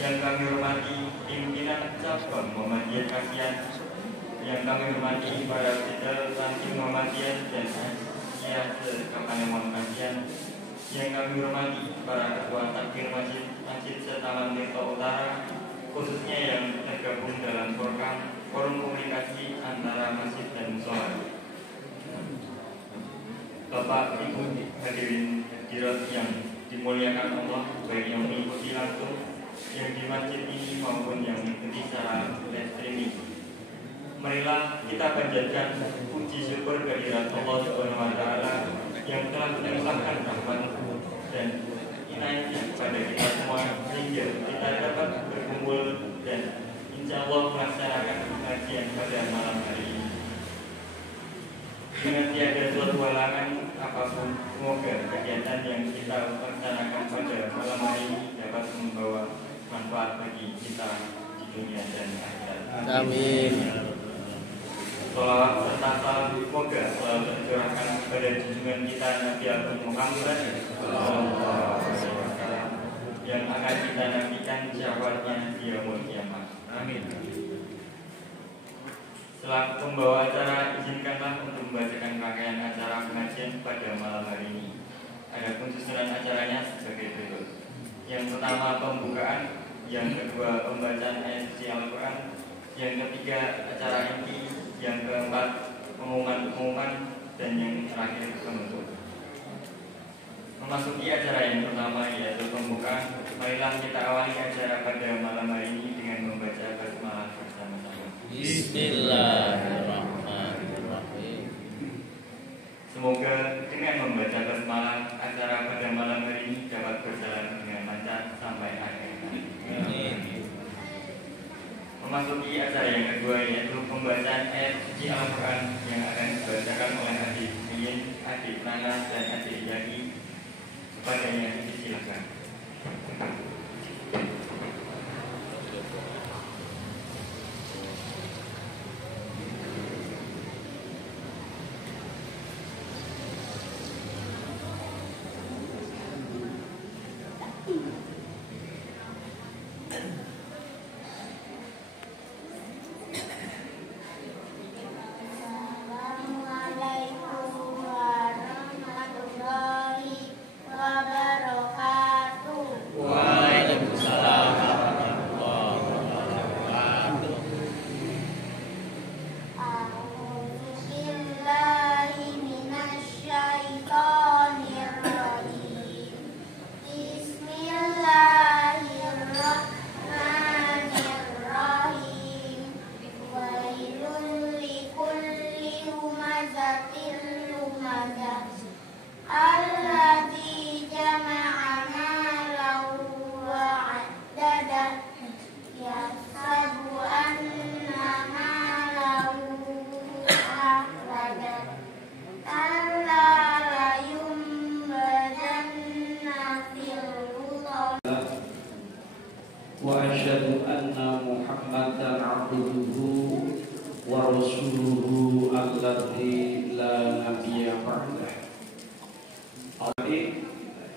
Yang kami hormati pimpinan cabang Muhammadiyah Kasihan, yang kami hormati para ofisial Ranting Muhammadiyah dan Asia Kapanewon Kasihan, yang kami hormati para ketua takbir masjid Setaman Tirto Utara, khususnya yang tergabung dalam forum komunikasi antara masjid dan musola. Bapak Ibu hadirin hadirat yang dimuliakan Allah, baik yang mengikuti langsung yang di masjid ini maupun yang mengikuti secara live streaming. Marilah kita panjatkan puji syukur kehadirat Allah Subhanahu wa taala yang telah melimpahkan rahmat dan inayahnya kepada kita semua sehingga kita dapat berkumpul dan insya Allah melaksanakan pengajian pada malam hari ini. Dengan tiada suatu halangan apapun, semoga kegiatan yang kita laksanakan pada malam hari ini dapat membawa manfaat bagi kita di dunia dan akhirat. Amin. Salawat serta salam semoga selalu tercurahkan kepada junjungan kita Nabi Agung Muhammad yang akan kita nafikan syafaatnya di yaumul kiamat. Amin. Setelah pembawa acara, izinkanlah untuk membacakan rangkaian acara pengajian pada malam hari ini. Adapun susunan acaranya sebagai berikut. Yang pertama pembukaan, yang kedua pembacaan ayat suci Al-Quran, yang ketiga acara inti, yang keempat pengumuman, dan yang terakhir penutup. Memasuki acara yang pertama yaitu pembukaan, marilah kita awali acara pada malam hari ini dengan membaca basmalah bersama-sama. Bismillahirrahmanirrahim. Semoga dengan membaca basmalah acara pada malam hari ini dapat berjalan dengan lancar sampai akhir. Amin. Memasuki acara yang kedua yaitu pembacaan ayat suci Al-Quran yang akan dibacakan oleh adik Miyin, adik Nana, dan adik Yaki. Kepadanya disilakan.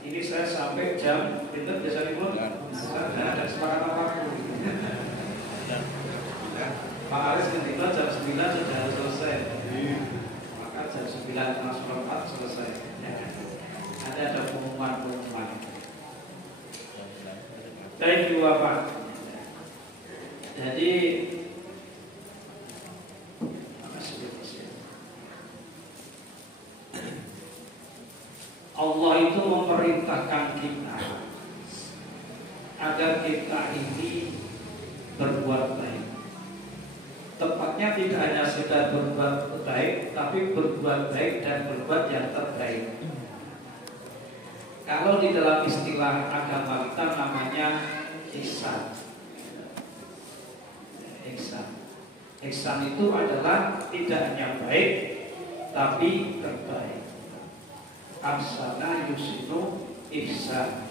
Ini saya sampai jam pinter biasa libur ada kesepakatan waktu. Pak Aris ketika jam 9 sudah harus selesai. Maka jam 9:04 selesai. Ada pengumuman. Thank you Bapak. Jadi Allah itu memerintahkan kita agar kita ini berbuat baik. Tepatnya tidak hanya sekedar berbuat baik, tapi berbuat baik dan berbuat yang terbaik. Kalau di dalam istilah agama kita namanya ihsan. Ihsan itu adalah tidak hanya baik, tapi terbaik. Ahsana yusinu ihsan.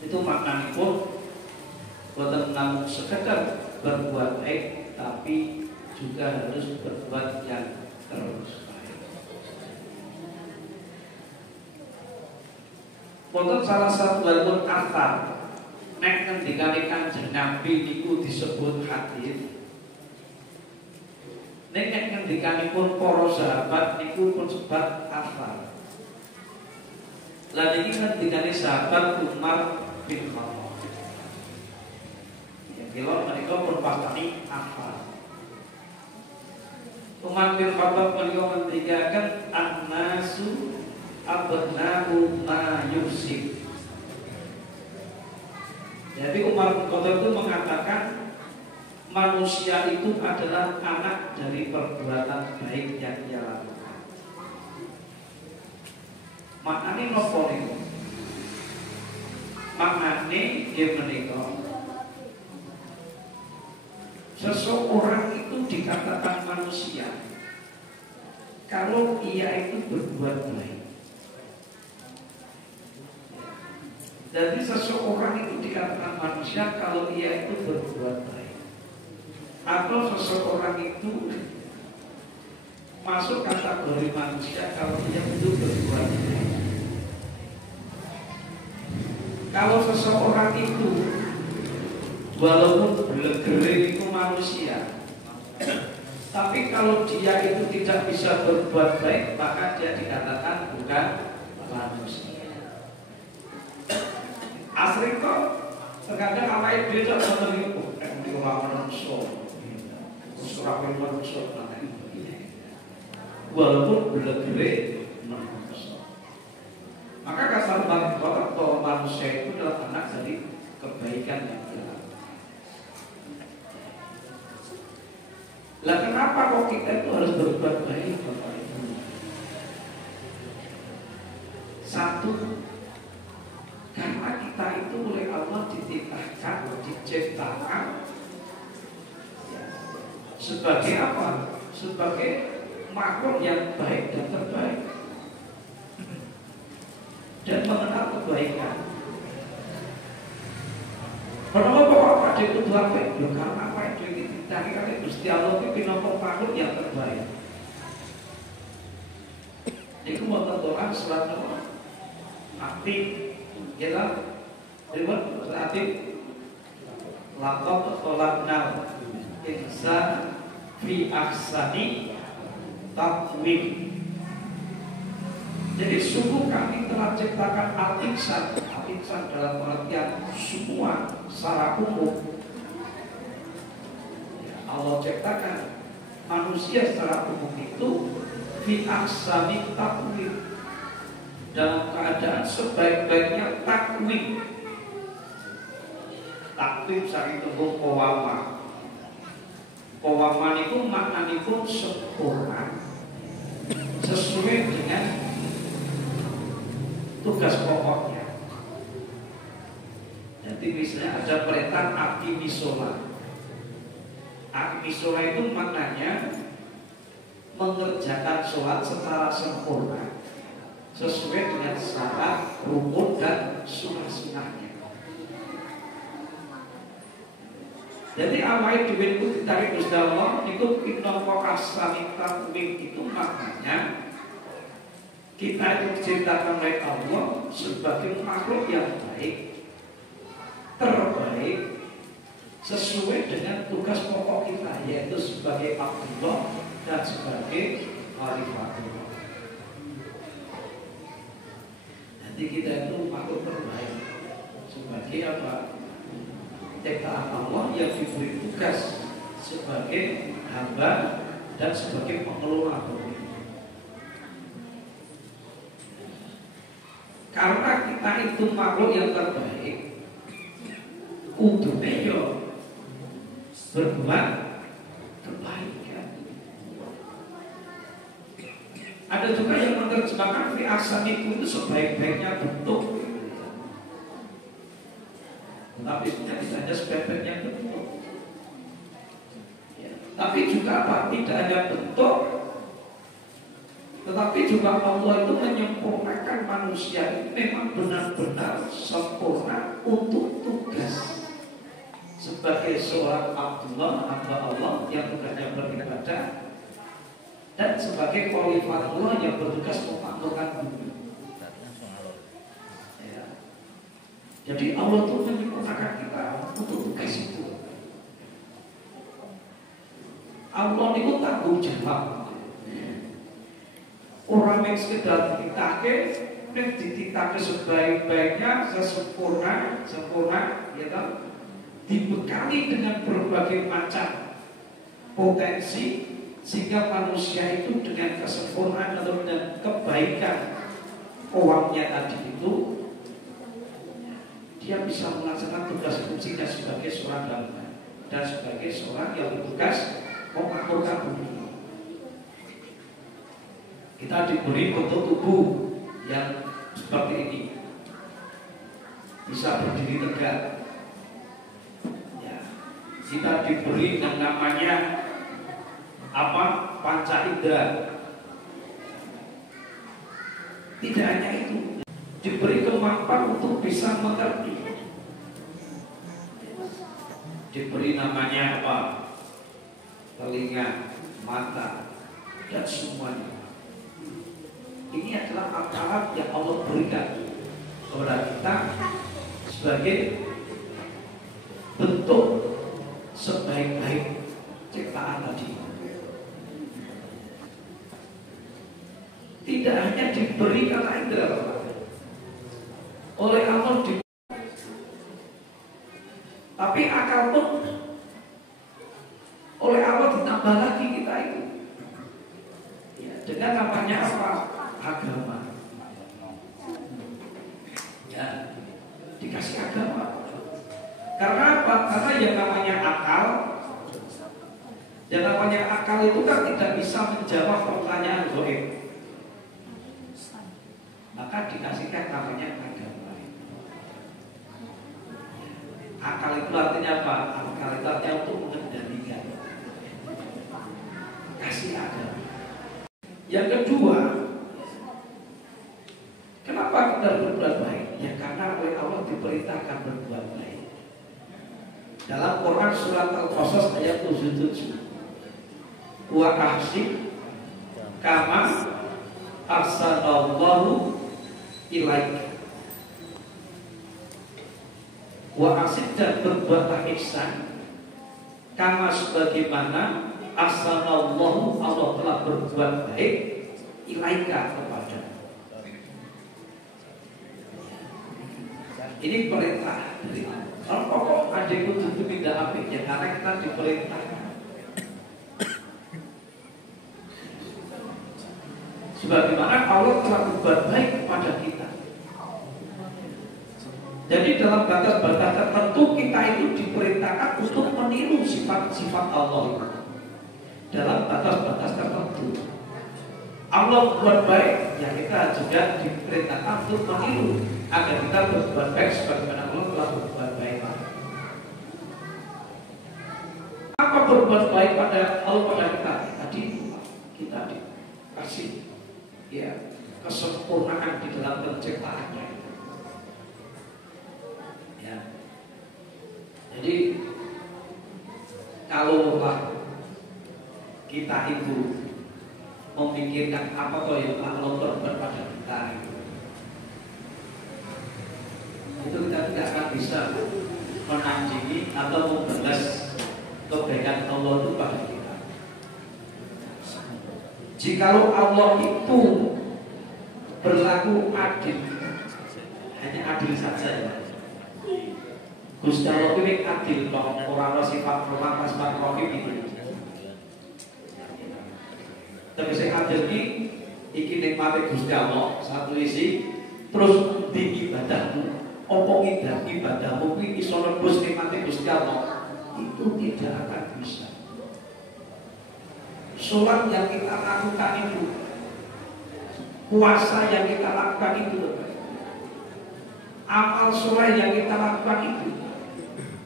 Itu maknanya pun bukan namun sekedar berbuat baik, tapi juga harus berbuat yang terus baik. Untuk salah satu dalil athar nek ngendikane Kanjeng Nabi niku disebut hadis. Nek ngendikanipun para sahabat niku pun sebab asar. Lah niki ngendikane sahabat Umar bin Khattab. Ya kira mereka pun pastani asar. Umar bin Khattab beliau ngendikaken an-nasu abnahu ma yusib. Jadi Umar bin Khattab itu mengatakan manusia itu adalah anak dari perbuatan baik yang ia lakukan. Maknanya nopo niku? Maknanya dia menikah. Seseorang itu dikatakan manusia kalau ia itu berbuat baik. Jadi seseorang itu dikatakan manusia kalau ia itu berbuat baik. Atau seseorang itu masuk kategori manusia kalau ia itu berbuat baik. Kalau seseorang itu walaupun belegere itu manusia, tapi kalau dia itu tidak bisa berbuat baik, maka dia dikatakan bukan manusia. Asli kok terkadang awake dhewe kok ngoten niku, nek ora manusia. Ora manusia walaupun belegere manusia. Maka kasar banget bahwa manusia itu adalah anak dari kebaikan yang dilakukan. Lah kenapa kok kita itu harus berbuat baik, Bapak Ibu? Satu, karena kita itu oleh Allah dititahkan, diciptakan sebagai apa? Sebagai makhluk yang baik dan terbaik dan mengenal kebaikan. Kenapa kok ada itu baik? Karena apa itu dititahkan oleh Gusti Allah itu pinapa makhluk yang terbaik. Itu mau tentukan surat Atik, kita ribet Atik, laptop tolaknal insan fi ahsani taqwim. Jadi sungguh kami telah ciptakan al-insan dalam pengertian semua secara umum. Allah ciptakan manusia secara umum itu fi ahsani taqwim, dalam keadaan sebaik-baiknya takwim. Takwim saking tembung qawama. Qawama itu maknanya pun sempurna sesuai dengan tugas pokoknya. Jadi misalnya ada perintah aqimi sholat. Aqimi sholat itu maknanya mengerjakan sholat secara sempurna sesuai dengan syarat, rukun dan sunnah-sunnahnya. Jadi awal duit itu dari Gusti Allah itu innallaha ahsani taqwim, itu maknanya kita itu diciptakan oleh Allah sebagai makhluk yang baik, terbaik, sesuai dengan tugas pokok kita, yaitu sebagai Abdullah dan sebagai Khalifatullah. Jadi kita itu makhluk terbaik sebagai apa? Ciptaan Allah yang diberi tugas sebagai hamba dan sebagai pengelola bumi. Karena kita itu makhluk yang terbaik, kudunya yo berbuat kebaikan. Ada juga yang menerjemahkan fi ahsani itu sebaik-baiknya bentuk. Tapi tidak hanya sebaik-baiknya bentuk. Ya. Tapi juga apa? Tidak hanya bentuk, tetapi juga Allah itu menyempurnakan manusia ini memang benar-benar sempurna untuk tugas sebagai seorang Abdullah, hamba Allah yang tugasnya beribadah, dan sebagai Khalifatullah yang bertugas memakmurkan bumi. Ya. Jadi Allah itu menyempurnakan kita untuk tugas itu. Allah itu tanggung jawab. Orang yang sekedar dititake, dititake sebaik-baiknya, sempurna, ya kan? Dibekali dengan berbagai macam potensi sehingga manusia itu dengan kesempurnaan atau dengan kebaikan orangnya tadi itu dia bisa melaksanakan tugas fungsinya sebagai seorang hamba dan sebagai seorang yang bertugas memakmurkan bumi. Kita diberi bentuk tubuh yang seperti ini, bisa berdiri tegak. Ya, kita diberi yang namanya apa? Panca indera. Tidak hanya itu, diberi kemampuan untuk bisa mengerti. Diberi namanya apa? Telinga, mata, dan semuanya. Ini adalah alat yang Allah berikan kepada kita sebagai bentuk sebaik-baik ciptaan tadi. Tidak hanya diberi karena indera oleh Allah, tapi akal pun oleh Allah ditambah lagi kita itu. Ya, dengan namanya apa? Agama. Ya, dikasih agama. Karena apa? Karena yang namanya akal, itu kan tidak bisa menjawab pertanyaan gaib. Maka dikasihkan namanya agama. Akal itu artinya apa? Akal itu artinya untuk mengendalikan. Kasih agama. Yang kedua, kenapa kita berbuat baik? Ya karena oleh Allah diperintahkan berbuat baik. Dalam Quran surat Al-Qasas ayat 77, wa ahsin kama ahsanallahu ilaika. Wa ahsin, dan berbuatlah ihsan kama sebagaimana ahsanallahu, Allah telah berbuat baik ilaika kepada. Ini perintah dari Allah. Kalau pokok adikku tentu tidak apiknya karena kita diperintahkan. Sebagaimana Allah telah berbuat baik kepada kita. Jadi dalam batas-batas tertentu kita itu diperintahkan untuk meniru sifat-sifat Allah dalam batas-batas tertentu. Allah berbuat baik, ya kita juga diperintahkan untuk meniru agar kita berbuat baik sebagaimana Allah telah berbuat baik. Apa berbuat baik pada Allah pada kita? Tadi kita dikasih ya kesempurnaan di dalam penciptaannya. Ya. Jadi kalau kita itu memikirkan apa toh yang Allah berbuat pada kita, itu kita tidak akan bisa menandingi atau membalas kebaikan Allah itu pada kita. Jikalau Allah itu berlaku adil, hanya adil saja ya. Gusti Allah itu adil, orang sifat rohani sifat rohim itu. Tapi saya adil iki nikmati Gusti Allah satu isi, terus di ibadahmu, opo ibadahmu iki iso nebus nikmati Gusti Allah, itu tidak akan bisa. Sholat yang kita lakukan itu, puasa yang kita lakukan itu, amal soleh yang kita lakukan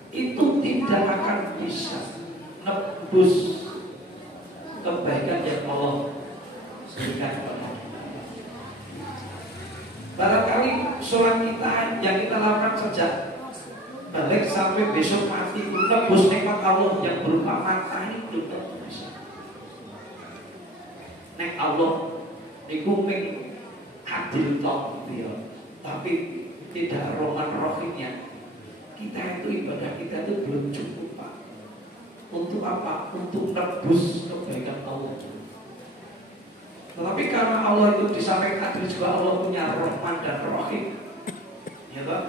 itu tidak akan bisa nebus kebaikan yang Allah berikan kepada kita. Barangkali sholat kita yang kita lakukan sejak balik sampai besok mati, nebus nikmat Allah yang berupa mata ini belum bisa. Nek Allah niku ming adil tok ya. Tapi tidak roman rohimnya, kita itu ibadah kita itu belum cukup Pak. Untuk apa? Untuk nebus kebaikan Allah. Tetapi karena Allah itu di samping adil juga Allah punya Rahman dan Rahim, ya Pak.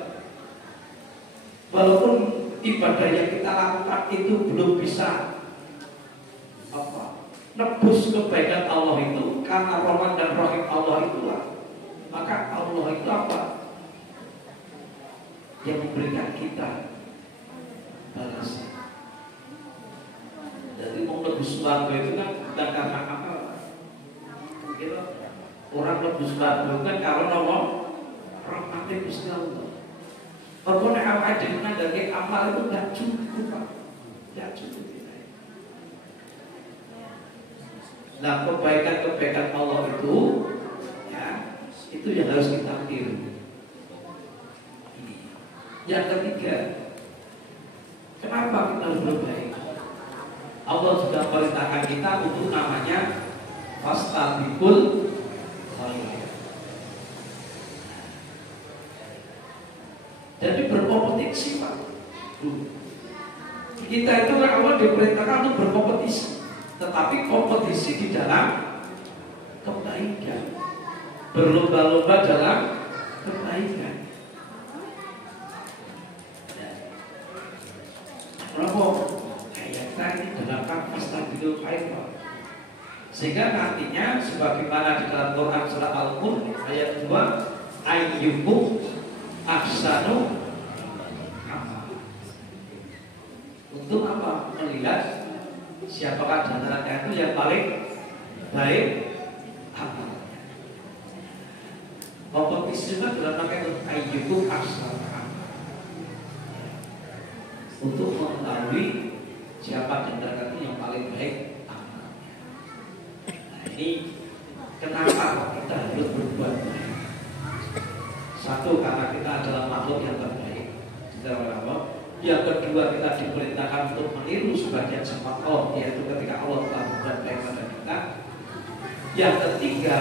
Walaupun ibadah yang kita lakukan itu belum bisa apa? Nebus kebaikan Allah itu, karena Rahman dan Rahim Allah itulah, maka Allah itu apa? Yang memberikan kita balasan. Jadi menebus surga itu kan bukan karena apa? Kira orang nebus surga itu kan kalau nolong rahmatnya Gusti Allah. Pokoknya apa aja yang dari amal itu tidak cukup Pak, tidak cukup. Nah kebaikan-kebaikan Allah itu, ya itu yang harus kita tiru. Yang ketiga, kenapa kita harus berbaik? Allah sudah perintahkan kita untuk namanya fastabiqul khairat. Jadi berkompetisi Pak. Kita itu Allah diperintahkan untuk berkompetisi, tetapi kompetisi di dalam kebaikan, berlomba-lomba dalam kebaikan. Kenapa? Ini dalam fastabiqul khairat. Sehingga nantinya sebagaimana di dalam Quran surah Al-Qur'an ayat 2, ayyukum ahsanu amal. Untuk apa? Melihat siapakah di antara itu yang paling baik amalnya. Kompetisi juga dalam rangka itu ayyukum ahsanu amal. Untuk mengetahui siapa di antara itu yang paling baik amalnya. Nah, ini kenapa kita harus berbuat baik? Satu, karena kita adalah makhluk yang terbaik secara Allah. Yang kedua, kita diperintahkan untuk meniru sebagian sifat Allah, yaitu ketika Allah telah berbuat baik pada kita. Yang ketiga,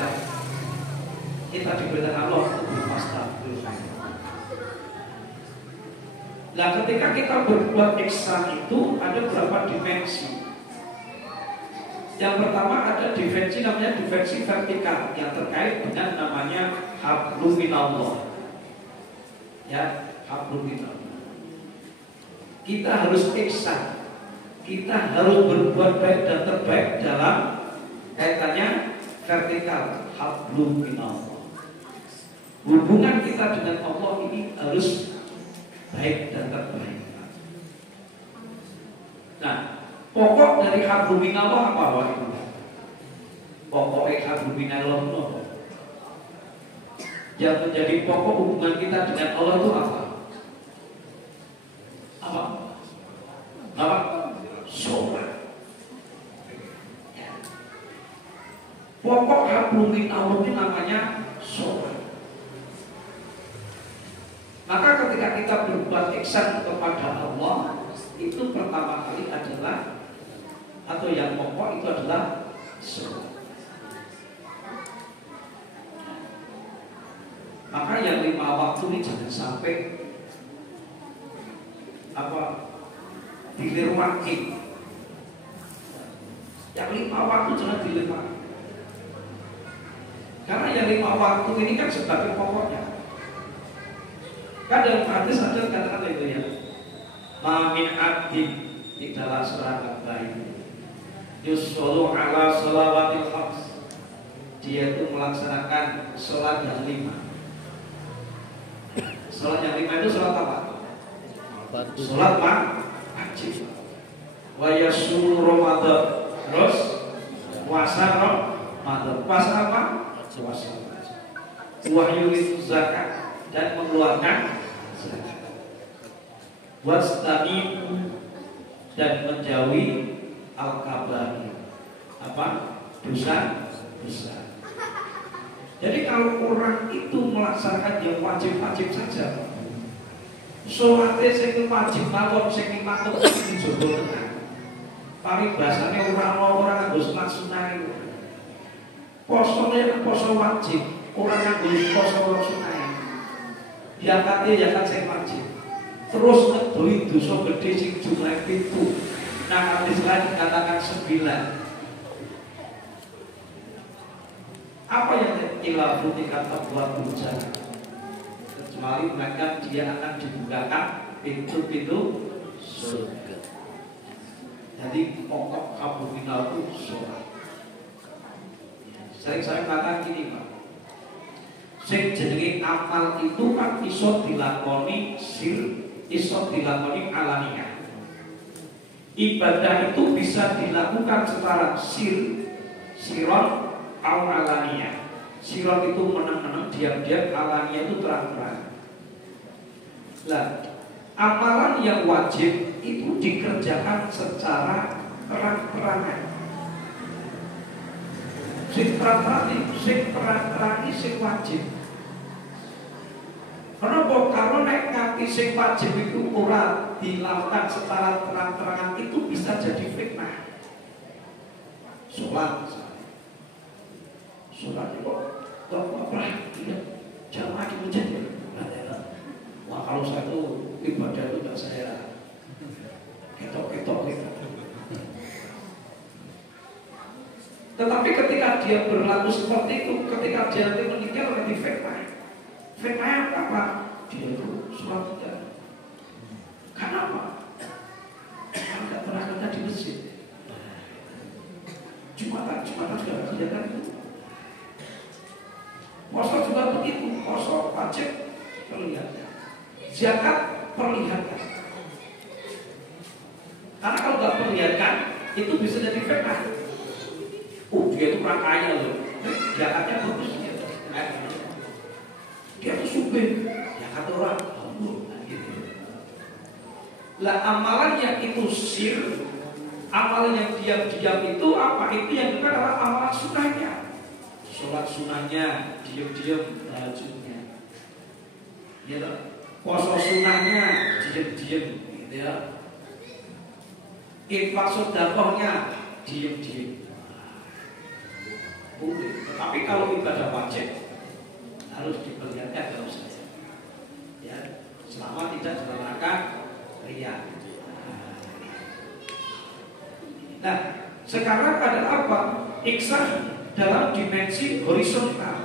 kita diperintahkan Allah untuk berfastabiqul khairat. Nah, ketika kita berbuat ihsan itu ada beberapa dimensi. Yang pertama ada dimensi namanya dimensi vertikal yang terkait dengan namanya hablum minallah. Ya, hablum minallah. Kita harus ihsan. Kita harus berbuat baik dan terbaik dalam kaitannya vertikal, hablum minallah. Hubungan kita dengan Allah ini harus baik dan terbaik. Nah, pokok dari hablum minallah apa itu? Pokoknya hablum minallah itu yang menjadi pokok hubungan kita dengan Allah itu apa? Apa? Apa? Sholat. Ya. Pokok hablum minallah itu namanya sholat. Maka ketika kita berbuat ihsan kepada Allah, itu pertama kali adalah, atau yang pokok itu adalah sholat. Maka yang 5 waktu ini jangan sampai apa dilewatkan. Yang 5 waktu jangan dilewatkan. Karena yang 5 waktu ini kan sebagai pokoknya. Kan dalam hadis ada kata-kata itu ya, mamin abdi di dalam seorang baik yusolu ala sholawatil khams, dia itu melaksanakan sholat yang 5. Sholat yang 5 itu sholat apa? Sholat wajib. Wa yasulu ramadan, terus puasa ramadan. Puasa apa? Puasa wajib. Wahyu zakat dan mengeluarkan zakat. Wastami'u dan menjauhi al-kabair, apa? Dosa. Jadi kalau orang itu melaksanakan yang wajib-wajib saja, sholatnya sing wajib mawon sing patut dijogo tenan. Paribasane orang nganggo salat sunah itu. Posone poso wajib, orang nganggo poso sunah. zakat sing wajib. Terus ngedoi dosa gede sing jumlah 7. Nah, hadis lain dikatakan 9. Apa yang ilafu dikata buat bencana? Kecuali maka dia akan dibukakan pintu-pintu surga. Jadi pokok kabul minal itu sholat. Sering saya katakan gini Pak, sing jenenge amal itu kan iso dilakoni iso dilakoni alaniah. Ibadah itu bisa dilakukan secara siron au alaniah. Siron itu menang-menang, diam-diam, alaniah itu terang-terang. Lah, amalan yang wajib itu dikerjakan secara terang-terangan. Sing terang-terangi sing wajib. Kenapa? Kalau nek nganti sing wajib itu ora dilakukan secara terang-terangan itu bisa jadi fitnah. Sholat itu kok apa? Jamaah di masjid ya. Wah, kalau saya tuh ibadah itu enggak saya ketok gitu. Tetapi ketika dia berlaku seperti itu, ketika dia nanti meninggal nanti fitnah. Fitnah apa? Dia itu sholat tidak. Kenapa? Karena tidak pernah kerja di masjid. Jumatan sudah kerjakan itu. Puasa juga begitu. Puasa wajib perlihatkan. Zakat perlihatkan. Karena kalau nggak perlihatkan, itu bisa jadi fitnah. Dia itu orang kaya loh. Zakatnya bagus ya. Dia itu supir. Zakat orang. Lah amalan yang itu amalan yang diam-diam itu apa? Itu yang bukan adalah amalan sunahnya. Sholat sunahnya, diam-diam tahajudnya. Ya, puasa sunahnya, diam-diam, gitu ya. Infak sedekahnya, diam-diam. Tapi kalau ibadah wajib harus diperlihatkan kalau saya. Ya, selama tidak dalam rangka riya. Nah, sekarang ada apa? Ihsan dalam dimensi horizontal.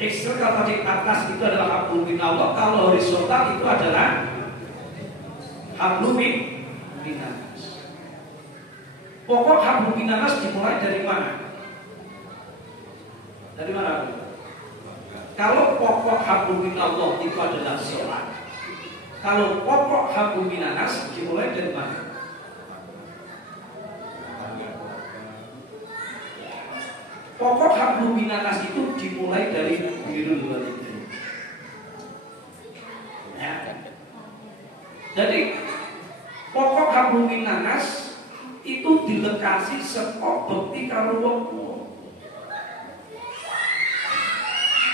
Ihsan kalau di atas itu adalah hablum minallah, kalau horizontal itu adalah hablum minannas. Pokok hablum minannas dimulai dari mana? Dari mana? Kalau pokok hablum minallah itu adalah sholat, kalau pokok hablum minannas dimulai dari mana? Pokok hablum minannas itu dimulai dari birrul walidain. Ya. Jadi pokok hablum minannas itu dilekasi saka bekti karo wong tuwa.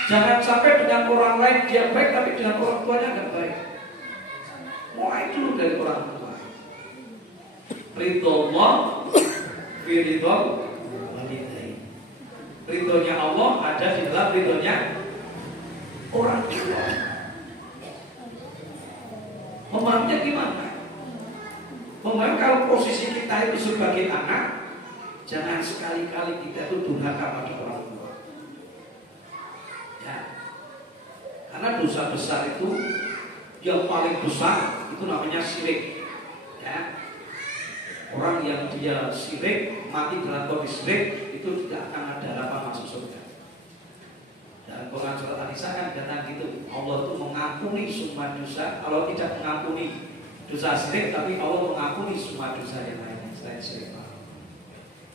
Jangan sampai dengan orang lain dia baik tapi dengan orang tuanya enggak baik. Mulai dulu dari orang tua. Ridho Allah, ridho walidain. Ridhonya Allah ada di dalam ridhonya orang tua. Memahaminya gimana? Memahami kalau posisi kita itu sebagai anak, jangan sekali-kali kita itu durhaka pada orang tua. Ya. Karena dosa besar itu yang paling besar itu namanya syirik. Ya. Orang yang dia syirik, mati dalam kondisi syirik, itu tidak akan ada harapan masuk surga. Dan Quran surat An-Nisa kan kata gitu, Allah itu mengampuni semua dosa. Allah tidak mengampuni dosa syirik, tapi Allah mengampuni semua dosa yang lainnya selain syirik.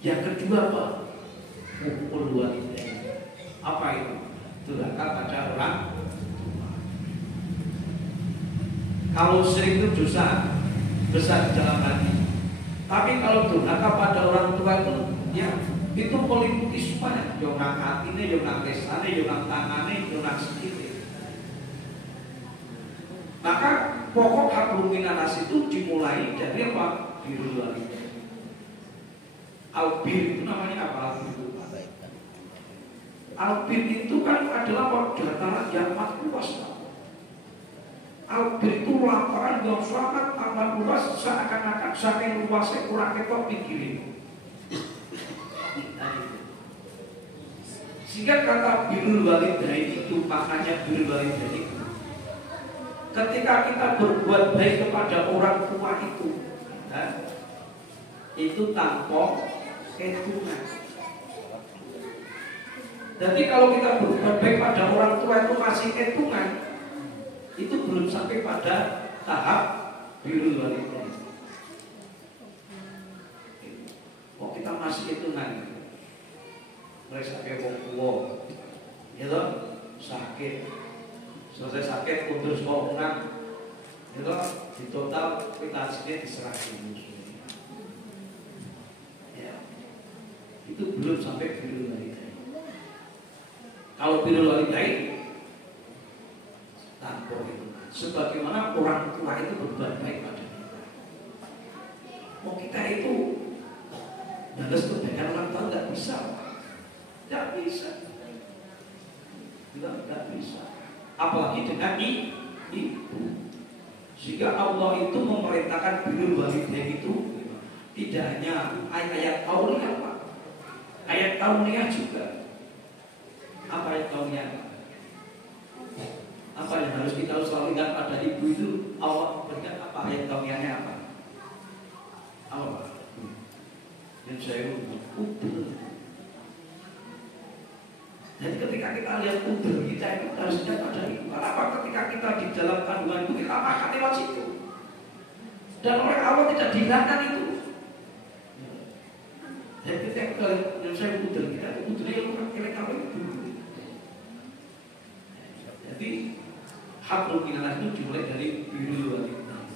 Yang kedua apa? Hukul walidain. Apa itu? Durhaka pada orang tua. Kalau syirik itu dosa besar di dalam hati. Tapi kalau durhaka pada orang tua itu, ya itu meliputi semuanya. Yang nang hatine, yang nang kesane, yang nang tangane, yang nang sikile. Maka pokok hablum minannas itu dimulai dari apa? Birrul walidain. Albir itu namanya apa? Albir itu kan adalah dataran yang amat luas. Albir itu lapangan yang sangat amat luas, seakan-akan saking luasnya kurang ketok pikirin. Sehingga kata birrul walidain itu maknanya birrul walidain. Ketika kita berbuat baik kepada orang tua itu, ya, itu tanpa hitungan. Jadi kalau kita berbuat baik pada orang tua itu masih hitungan, itu belum sampai pada tahap birrul walidain. Oh, kita masih hitungan. Mulai sampai wong tua, gitu, sakit, selesai sakit untuk sekolah, gitu, di total kita sini diserahkan. Ya, itu belum sampai birrul walidain. Kalau birrul walidain tanpa itu, sebagaimana orang tua itu berbuat baik pada kita. Mau kita itu balas kebaikan orang tua nggak bisa. Tidak bisa, tidak bisa. Apalagi dengan ibu. Jika Allah itu memerintahkan birrul walidain itu tidak hanya ayat-ayat kauniyah, Pak. Ayat kauniyah juga. Apa ayat kauniyah? Apa yang harus kita selalu ingat pada ibu itu? Allah berikan apa ayat kauniyahnya apa? Apa? Yang saya udah. Jadi ketika kita lihat udur kita itu harusnya pada itu. Kenapa ketika kita di dalam kandungan itu kita makan lewat situ? Dan oleh Allah tidak dihilangkan itu. Jadi ketika kita lihat saya udur kita itu udurnya yang kira kamu itu. Jadi hakul minallah itu dimulai dari birrul walidain.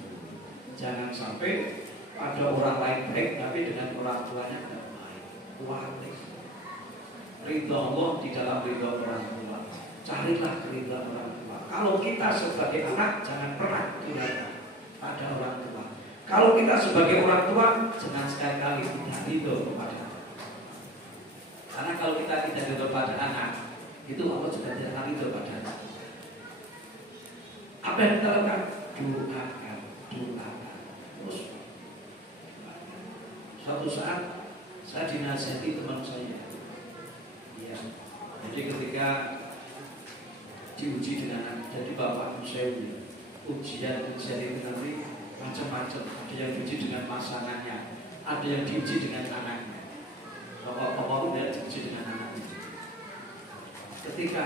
Jangan sampai ada orang lain baik tapi dengan orang tuanya tidak baik. Kuatir. Ridha Allah di dalam ridha orang tua. Carilah ridha orang tua. Kalau kita sebagai anak jangan pernah durhaka pada orang tua. Kalau kita sebagai orang tua jangan sekali-kali tidak ridha kepada anak. Karena kalau kita tidak ridha pada anak, itu Allah juga tidak ridha pada anak. Apa yang kita lakukan? Doakan. Terus suatu saat saya dinasihati teman saya. Ya, jadi ketika diuji dengan anak, jadi bapak saya ujian itu nanti macam-macam. Ada yang diuji dengan pasangannya, ada yang diuji dengan anaknya. Bapak-bapak udah diuji dengan anaknya. Ketika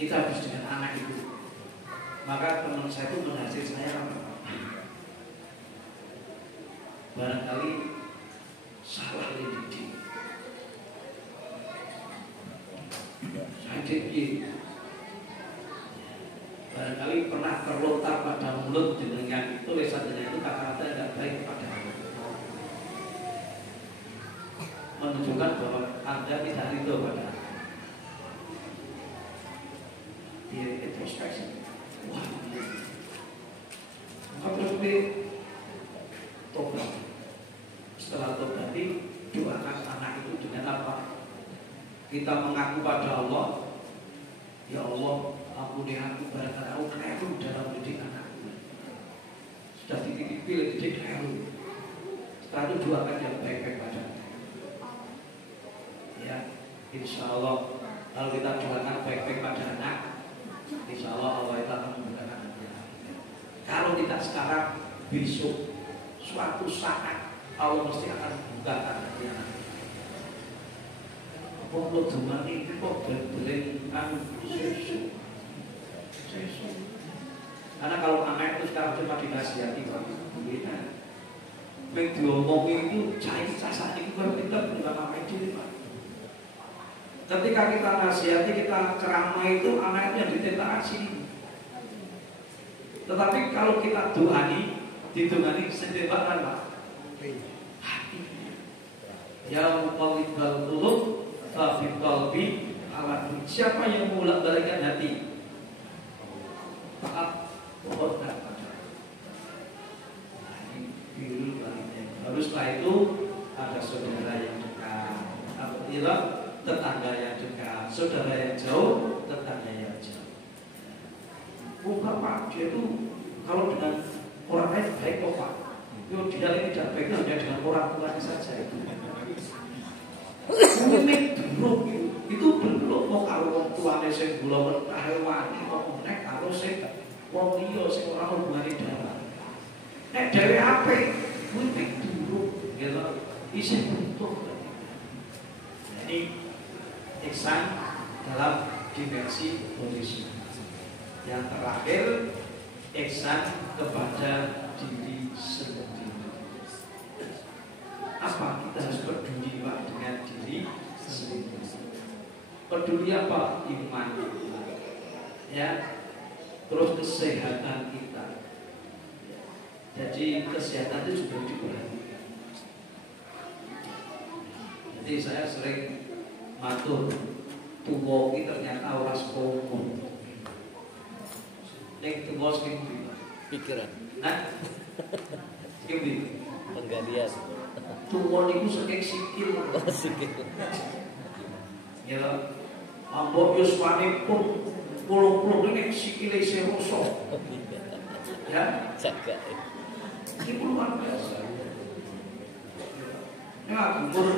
kita habis dengan anak itu, maka teman saya itu menasihati saya barangkali salah dididik. Jadi barangkali pernah terlontar pada mulut dengan itu lisannya itu kata-kata tidak baik kepada Allah, menunjukkan bahwa Anda tidak ridho pada Allah. Dia introspeksi. Wah, maka terus tobat. Setelah tobat doakan anak itu dengan apa? Kita mengaku pada Allah, ya Allah, ampuni aku barangkali aku keliru dalam mendidik anakku. Sudah dititipi didik keliru. Setelah itu doakan yang baik-baik pada anak. Ya, insya Allah kalau kita doakan baik-baik pada anak, insya Allah Allah itu akan memudahkan kita. Kalau tidak sekarang, besok suatu saat Allah mesti akan membukakan hati anak. Kalau zaman ini kok berbeleng sesu. Karena kalau anak itu sekarang cuma dinasihati Pak, begini. Yang diomongin itu cair sasar itu baru kita bukan anak itu Pak. Ketika kita nasihati, kita ceramah itu anaknya ditentang sini. Tetapi kalau kita ditungani sendiri Pak. Ya muqallibal qulub thabit qalbi ala. Siapa yang membolak-balikkan hati? Taat kepada. Birrul walidain. Lalu setelah itu ada saudara yang dekat, apabila tetangga yang dekat, saudara yang jauh, tetangga yang jauh. Oh Bapak, dia itu tidak pegang hanya dengan orang tuanya saja itu. Mungkin dulu itu belum mau kalau orang tuanya saya gula wani mau nek kalau saya wong liya sing ora hubungane darah. Nek dhewe ape mungkin dulu gitu isi bentuk. Jadi ihsan dalam dimensi posisi. Yang terakhir ihsan kepada diri sendiri. Apa kita harus peduli Pak dengan diri sendiri? Peduli apa? Iman, ya. Terus kesehatan kita. Jadi kesehatan itu juga diperhatikan. Jadi saya sering matur tuwa iki ternyata ora sekono. Nek tuwa sing Pikiran. nah iki Penggalian. tuwa niku saking sikil. Sikit. Ya, ambok yuswane pun puluh-puluh nek sikile isih rosok. Ya, Jaga. ini luar biasa. Nek umur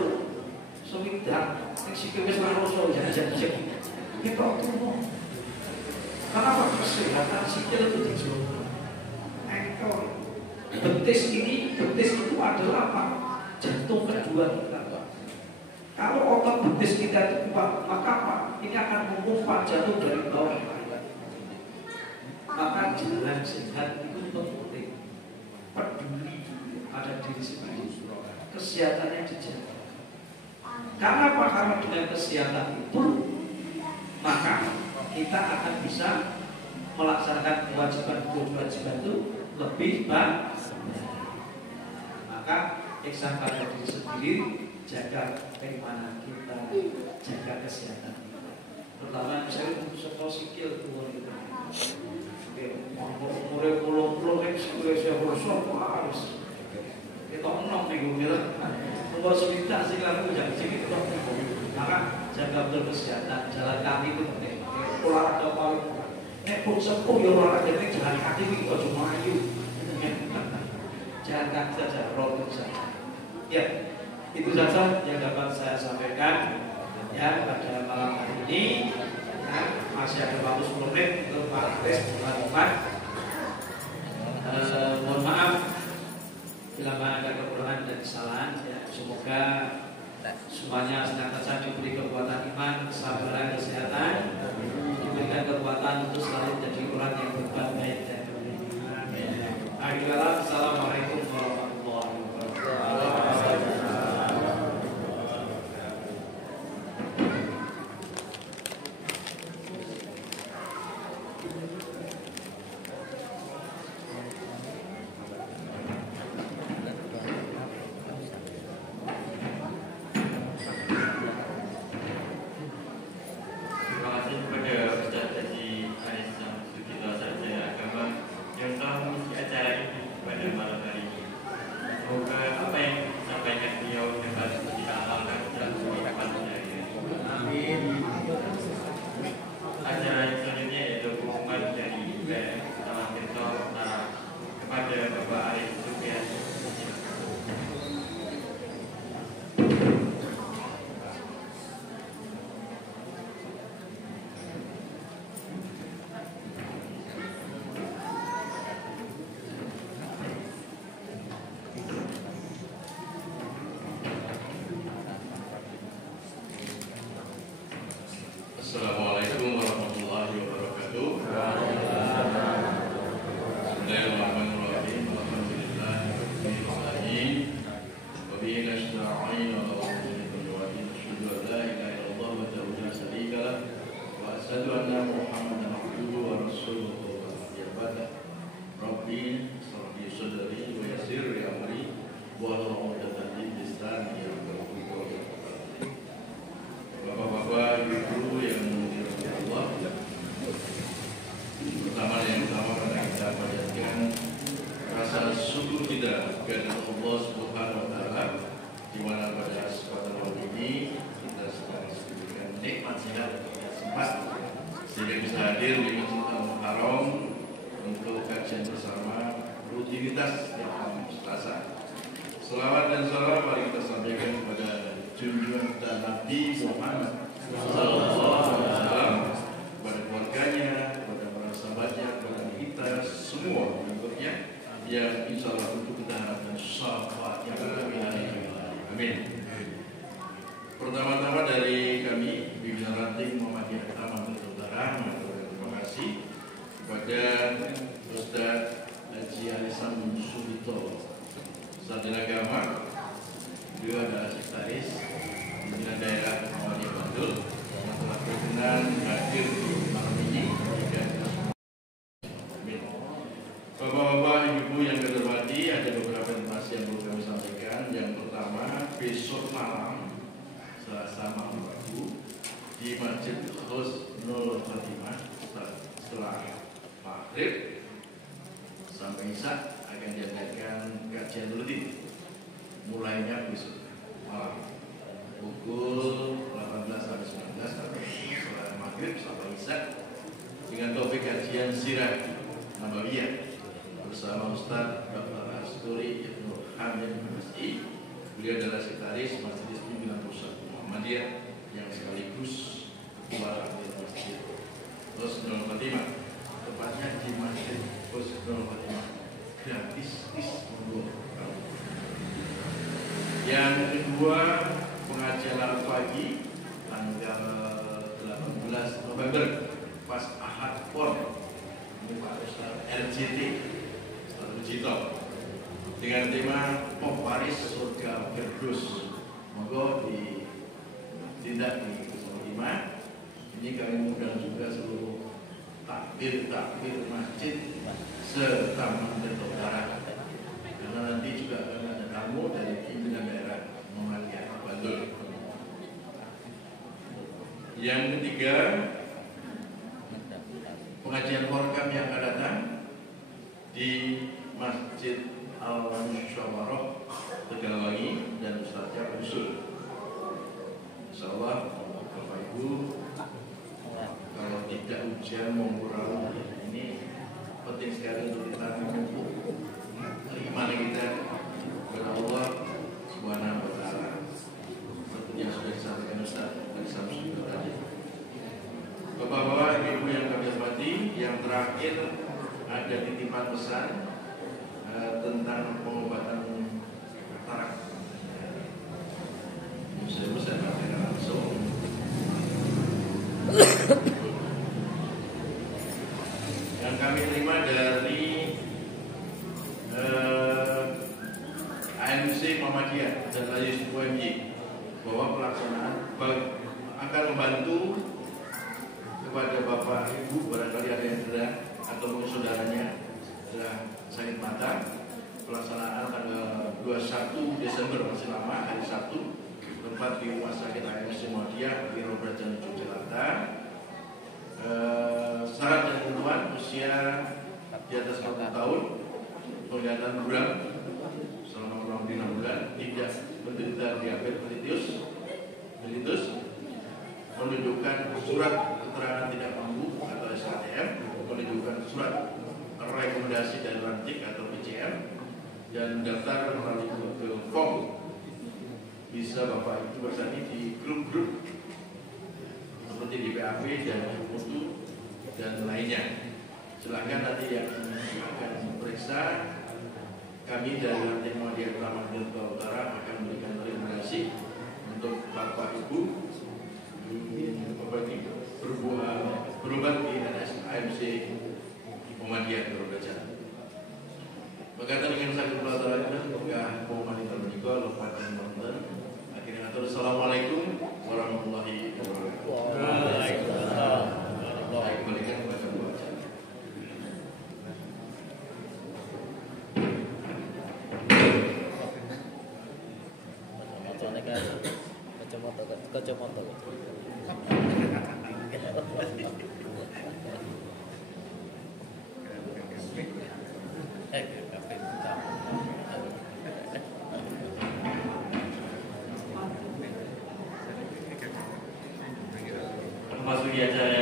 sewidak nek sikile wis rosok jajak-jajak. Kita tuwa. Kenapa kesehatan sikil itu dijaga? Engkol. Betis itu adalah apa? Jantung kedua kita. Kalau otot betis kita itu kuat, maka apa? Ini akan mengumpat jantung dari bawah. Maka jalan sehat itu penting. Peduli pada diri sendiri. Kesehatannya dijaga. Karena apa? Karena dengan kesehatan itu, maka kita akan bisa melaksanakan kewajiban-kewajiban itu lebih baik. Maka ihsan pada diri sendiri, jaga keimanan kita, jaga kesehatan kita. Pertama, misalnya untuk sekolah sikil turun itu. Umurnya puluh-puluh kan sikilnya saya bersok, harus kita enam minggu gitu. Umur seminta sih kalau jangan sikit dong. Maka jaga betul kesehatan, jalan kaki itu penting. Olahraga paling nek pun sepuh ya olahraga ini jalan kaki itu cuma ayu. Jalan kaki saja, roll saja. Ya, itu saja yang dapat saya sampaikan ya pada malam hari ini. Ya, masih ada waktu 10 menit untuk Pak Tes bulan. Mohon maaf bila ada kekurangan dan kesalahan. Ya, semoga semuanya senantiasa diberi kekuatan iman, kesabaran, kesehatan, diberikan kekuatan untuk selalu menjadi orang yang berbuat baik dan berikhlasan. Assalamualaikum warahmatullahi wabarakatuh. Assalamualaikum warahmatullahi wabarakatuh. Bismillahirrahmanirrahim. Alhamdulillahirabbil alamin. Wa bihi nasta'in ala umuri dunya asyhadu an la ilaha illallah wa la syarika lah wa asyhadu anna Muhammadan abduhu wa rasuluhu wa ba'd. Rabbi shrah li sadri wa yassir li amri wahlul 'uqdatam min lisani yafqahu qawli. Bapak-bapak, ibu yang dimuliakan Allah, pertama karena kita panjatkan rasa syukur kita kepada Allah Subhanahu Wa Taala, di mana pada kesempatan hari ini kita sedang diberikan nikmat sehat dan sempat sehingga bisa hadir di Masjid Al-Haram untuk kajian bersama rutinitas yang Selasa. Selawat dan salam mari kita sampaikan kepada junjungan kita Nabi Muhammad sallallahu alaihi wasallam, kepada keluarganya, kepada para sahabatnya, kepada kita semua berikutnya yang insya Allah untuk kita harapkan syafaatnya. Amin. Pertama-tama dari kami pimpinan ranting Muhammadiyah Taman Utara mengucapkan terima kasih kepada Ustaz Haji Alisam Subito Sarjana Agama, beliau adalah sekretaris pimpinan daerah Muhammadiyah Bantul yang telah berkenan hadir di malam ini. Bapak-bapak, ibu-ibu yang kami hormati, ada beberapa informasi yang perlu kami sampaikan. Yang pertama, besok malam Selasa malam Rabu di Masjid Husnul Khotimah setelah maghrib sampai isya akan diadakan kajian rutin, mulainya besok malam pukul 18 sampai 19 atau setelah maghrib sampai isya dengan topik kajian sirah Nabawiyah bersama Ustaz Dr. Asturi Ibnu Hamid MSI. Beliau adalah sekretaris Majelis Pimpinan Pusat Muhammadiyah yang sekaligus ketua Masjid Husnul Khotimah, tepatnya di Masjid Husnul Khotimah, gratis. Yang kedua, pengajian pagi tanggal 18 November pas Ahad Pon, ini Pak Ustaz RJT Jito dengan tema pewaris surga Firdaus. Monggo ditindak di Khotimah. Ini kami mengundang juga seluruh takbir masjid se-Taman Utara, karena nanti juga akan ada tamu dari pimpinan daerah Muhammadiyah Bantul. Yang ketiga, pengajian Horkam yang akan datang di Masjid Al-Musyawarah Tegalwangi dan Ustaznya Usul. Insyaallah Bapak Ibu, kalau tidak hujan mengurangi ini penting sekali untuk kita menempuh iman kita kepada Allah Subhanahu wa taala. Seperti yang sudah disampaikan Ustaz dari Samsul tadi. Bapak-bapak, ibu yang kami hormati, yang terakhir ada titipan pesan tentang pengobatan katarak. Saya sampaikan langsung. Yang kami terima dari AMC Muhammadiyah dan Rayus UMY bahwa pelaksanaan akan membantu kepada Bapak Ibu, barangkali ada yang sudah atau mungkin saudaranya sudah sakit mata, pelaksanaan tanggal 21 Desember masih lama, hari Sabtu, tempat di Rumah Sakit AMC Muhammadiyah di Robrajan Jakarta. Syarat dan ketentuan usia di atas 40 tahun, penglihatan buram selama kurang lebih 6 bulan, tidak menderita diabetes mellitus, menunjukkan surat keterangan tidak mampu atau SKTM, menunjukkan surat rekomendasi dari ranting atau PCM, dan daftar melalui Google Form. Bisa Bapak Ibu bersani di grup-grup seperti di PAP dan Mutu dan lainnya. Silahkan nanti yang akan memeriksa, kami dari Ranting Muhammadiyah Taman Utara akan memberikan rekomendasi untuk Bapak Ibu berobat di AMC Muhammadiyah Robrajan. Berkaitan dengan sakit pelataran dan Muhammadiyah menikah lupa dan nonton. Akhirnya assalamualaikum warahmatullahi wabarakatuh. Waalaikumsalam. Saya kembalikan kepada Bu Aja. Kacamata. Memasuki acara